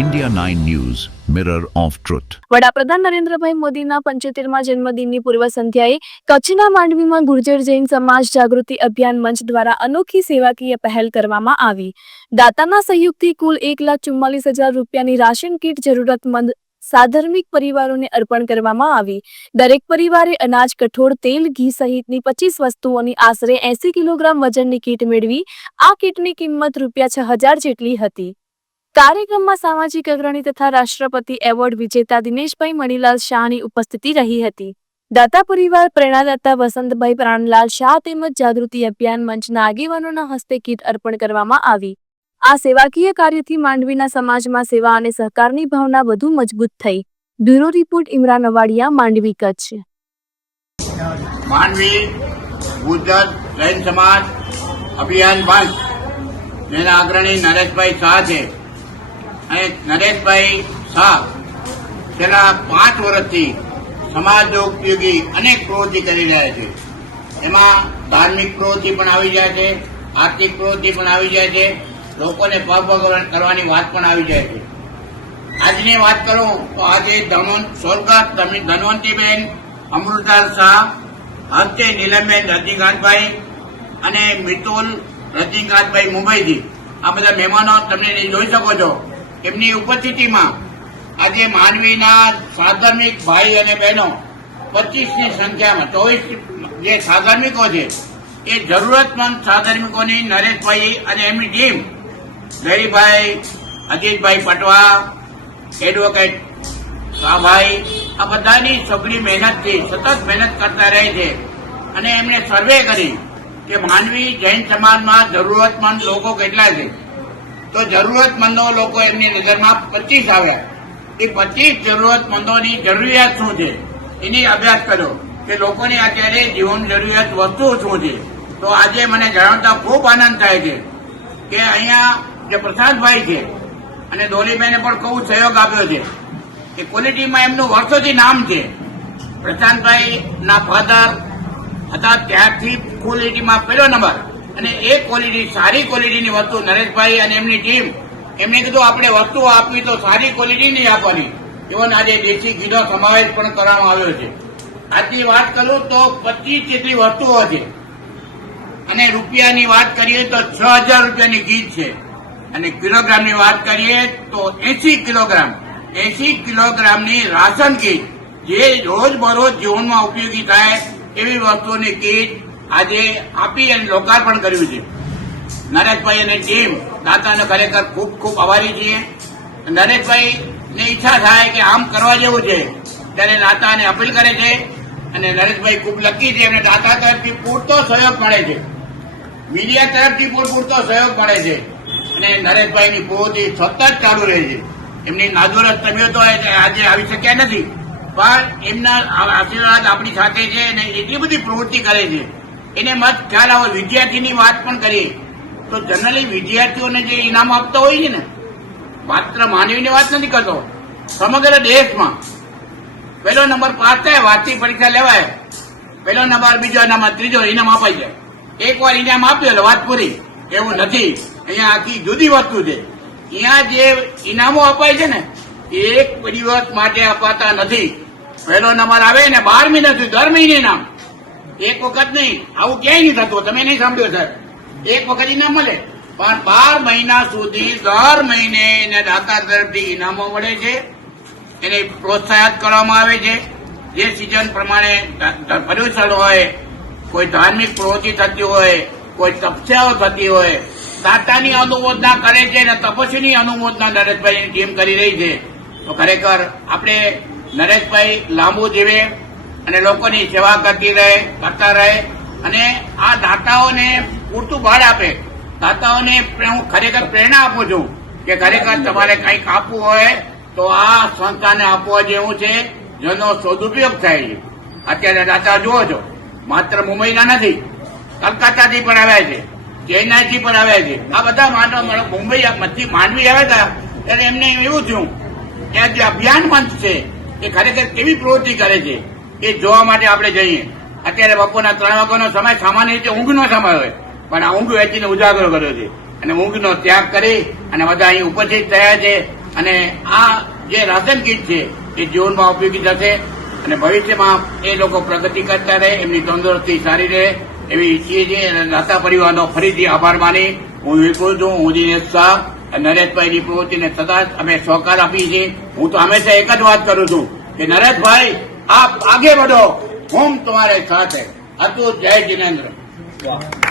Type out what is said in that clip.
India 9 News, Mirror of Truth. વડાપ્રધાન નરેન્દ્રભાઈ મોદીના પંચોતેરમાં જન્મદિનની પૂર્વ સંધ્યાએ કચ્છના માંડવીમાં ગુર્જર જૈન સમાજ જાગૃતિ અભિયાન મંચ દ્વારા અનોખી સેવાકીય પહેલ કરવામાં આવી. દાતાના સહયોગથી કુલ એક લાખ ચુમ્માલીસ હજાર રૂપિયાની રાશન કીટ જરૂરતમંદ સાધર્મિક પરિવારોને અર્પણ કરવામાં આવી. દરેક પરિવારે અનાજ કઠોળ તેલ ઘી સહિતની પચીસ વસ્તુઓની આશરે એસી કિલોગ્રામ વજનની કીટ મેળવી. આ કીટની કિંમત રૂપિયા છ હજાર જેટલી હતી. કાર્યક્રમમાં સામાજિક અગ્રણી તથા રાષ્ટ્રપતિ એવોર્ડ વિજેતા દિનેશભાઈ મણીલાલ શાહની ઉપસ્થિતિ રહી હતી. દાતા પરિવાર પ્રેરણાદાતા વસંતભાઈ પ્રાણલાલ શાહ તેમજ જાગૃતિ અભિયાન મંચના આગેવાનોના હસ્તે કીટ અર્પણ કરવામાં આવી. આ સેવાકીય કાર્યથી માંડવીના સમાજમાં સેવા અને સહકારની ભાવના વધુ મજબૂત થઈ. Bureau report Imran Avadiya, Mandvi, Kutch. Mandvi Gujarat Jain સમાજ અભિયાન મંચ. જેના અગ્રણી નરેશભાઈ શાહ છે. અને નરેશભાઈ શાહ છેલ્લા પાંચ વર્ષથી સમાજ ઉપયોગી અનેક પ્રવૃત્તિ કરી રહ્યા છે. એમાં ધાર્મિક પ્રવૃત્તિ પણ આવી જાય છે, આર્થિક પ્રવૃત્તિ પણ આવી જાય છે, લોકોને પગ કરવાની વાત પણ આવી જાય છે. આજની વાત કરું તો આજે સ્વર્ગસ્થ ધન- ધનવંતીબેન અમૃતાલ શાહ, હસ્તે નીલમબેન રજનીકાંતભાઈ અને મિતુલ રજનીકાંતભાઈ મુંબઈથી. આ બધા મહેમાનો તમે જોઈ શકો છો. એમની ઉપસ્થિતિમાં આજે માનવીના સાધર્મિક ભાઈ અને બહેનો પચીસની સંખ્યામાં, ચોવીસ જે સાધર્મિકો છે, એ જરૂરતમંદ સાધર્મિકોની નરેશભાઈ અને એમની ટીમ જયરીભાઈ અજીતભાઈ પટવા, એડવોકેટ શાહભાઈ, આ બધાની સઘળી મહેનતથી, સતત મહેનત કરતા રહે છે. અને એમણે સર્વે કરી કે માનવી જૈન સમાજમાં જરૂરતમંદ લોકો કેટલા છે. તો જરૂરતમંદો લોકો એમની નજરમાં પચીસ આવ્યા એ પચીસ જરૂરતમંદોની જરૂરિયાત શું છે? એની અભ્યાસ કર્યો કે લોકોની અત્યારે જીવન જરૂરિયાત વસ્તુ શું છે? તો આજે મને જણાવતા ખૂબ આનંદ થાય છે કે અહીંયા જે પ્રશાંતભાઈ છે અને દોલીભાઈને પણ ખૂબ સહયોગ આપ્યો છે કે ક્વોલિટીમાં એમનું વર્ષોથી નામ છે. પ્રશાંતભાઈ ના ફાધર હતા ત્યારથી ક્વોલિટીમાં પહેલો નંબર અને એ ક્વોલિટી સારી ક્વોલિટીની વસ્તુ નરેશભાઈ અને એમની ટીમ એમને કીધું આપણે વસ્તુઓ આપવી તો સારી ક્વોલિટીની આપવાની. ઇવન આજે દેશી ઘીનો સમાવેશ પણ કરવામાં આવ્યો છે. આજની વાત કરું તો પચીસ જેટલી વસ્તુઓ છે. અને રૂપિયાની વાત કરીએ તો છ હજાર રૂપિયાની ઘી છે. અને કિલોગ્રામની વાત કરીએ તો એસી કિલોગ્રામ. એસી કિલોગ્રામની રાશન કીટ જે રોજ બરોજ જીવનમાં ઉપયોગી થાય એવી વસ્તુઓની કીટ આજે આપી અને લોકાર્પણ કર્યું છે. નરેશભાઈ અને ટીમ દાતાને ખરેખર ખૂબ ખૂબ આભારી છીએ. નરેશભાઈ ને ઈચ્છા થાય કે આમ કરવા જેવું છે, ત્યારે દાતાને અપીલ કરે છે અને નરેશભાઈ ખૂબ લકી છે એમને દાતા તરફથી પૂરતો સહયોગ મળે છે. મીડિયા તરફથી પણ પૂરતો સહયોગ મળે છે અને નરેશભાઈની પોતી સતત ચાલુ રહે છે. એમની નાદુરસ્ત તબિયતો આજે આવી શક્યા નથી, પણ એમના આશીર્વાદ આપણી સાથે છે અને એટલી બધી પ્રવૃત્તિ કરે છે. એને મત ખ્યાલ આવે, વિદ્યાર્થીની વાત પણ કરીએ. તો જનરલી વિદ્યાર્થીઓને જે ઇનામ આપતો હોય છે ને, માત્ર માનવીની વાત નથી કરતો, સમગ્ર દેશમાં. પહેલો નંબર પાસ થાય વાતથી પરીક્ષા લેવાય. પહેલો નંબર, બીજો એનામાં ત્રીજો ઇનામ અપાઈ જાય. એકવાર ઇનામ આપ્યો એટલે વાત પૂરી. એવું નથી. અહીંયા આખી જુદી વસ્તુ છે. અહીંયા જે ઇનામો અપાય છે ને એક દિવસ માટે અપાતા નથી. પહેલો નંબર આવે ને બાર મહિના સુધી દર મહિને ઇનામ. એક વખત નહીં. આવું ક્યાંય નહીં થતું. તમે નહીં સાંભળ્યો સર એક વખત ઇનામ મળે. પણ બાર મહિના સુધી દર મહિને એને દાતા તરફથી ઇનામો મળે છે. એને પ્રોત્સાહિત કરવામાં આવે છે. જે સિઝન પ્રમાણે પર્યુષણ હોય, કોઈ ધાર્મિક પ્રવૃત્તિ થતી હોય, કોઈ તપસ્યાઓ થતી હોય, દાતાની અનુમોદના કરે છે અને તપસ્વીની અનુમોદના નરેશભાઈની ટીમ કરી રહી છે. તો ખરેખર આપણે નરેશભાઈ લાંબુ જીવે. અને લોકોની સેવા કરતી રહે, કરતા રહે અને આ દાતાઓને પૂરતું બળ આપે. દાતાઓને હું ખરેખર પ્રેરણા આપું છું કે ખરેખર તમારે કંઈક આપવું હોય તો આ સંસ્થાને આપવા જેવું છે, જેનો સદુપયોગ થાય છે. અત્યારે દાતા જુઓ છો, માત્ર મુંબઈના નથી, કલકત્તાથી પણ આવ્યા છે, ચેન્નાઈથી પણ આવ્યા છે. આ બધા માનવ મુંબઈ મધ્ય માંડવી આવ્યા હતા, ત્યારે એમને એવું થયું કે જે અભિયાન મંચ છે, એ ખરેખર કેવી પ્રવૃત્તિ કરે છે? એ જોવા માટે આપણે જઈએ. અત્યારે બપોરના ત્રણ વાગ્યાનો સમય, સામાન્ય રીતે ઊંઘનો સમય હોય. પણ આ ઊંઘ વેચીને ઉજાગરો કર્યો છે. અને ઊંઘનો ત્યાગ કરી અને બધા અહીં ઉપસ્થિત થયા છે. અને આ જે રાશન કીટ છે, એ જીવનમાં ઉપયોગી થશે અને ભવિષ્યમાં એ લોકો પ્રગતિ કરતા રહે, એમની તંદુરસ્તી સારી રહે. એવી ઈચ્છીએ છીએ અને દાતા પરિવારનો ફરીથી આભાર માની. હું વિપુલ છું, હું દિનેશ શાહ નરેશભાઈની પ્રવૃત્તિને સદા અમે સહકાર આપીએ છીએ. હું તો હંમેશા એક જ વાત કરું છું કે નરેશભાઈ આપ આગે વધો હું તમારે સાથે. હતું જય જિનેન્દ્ર. વાહ.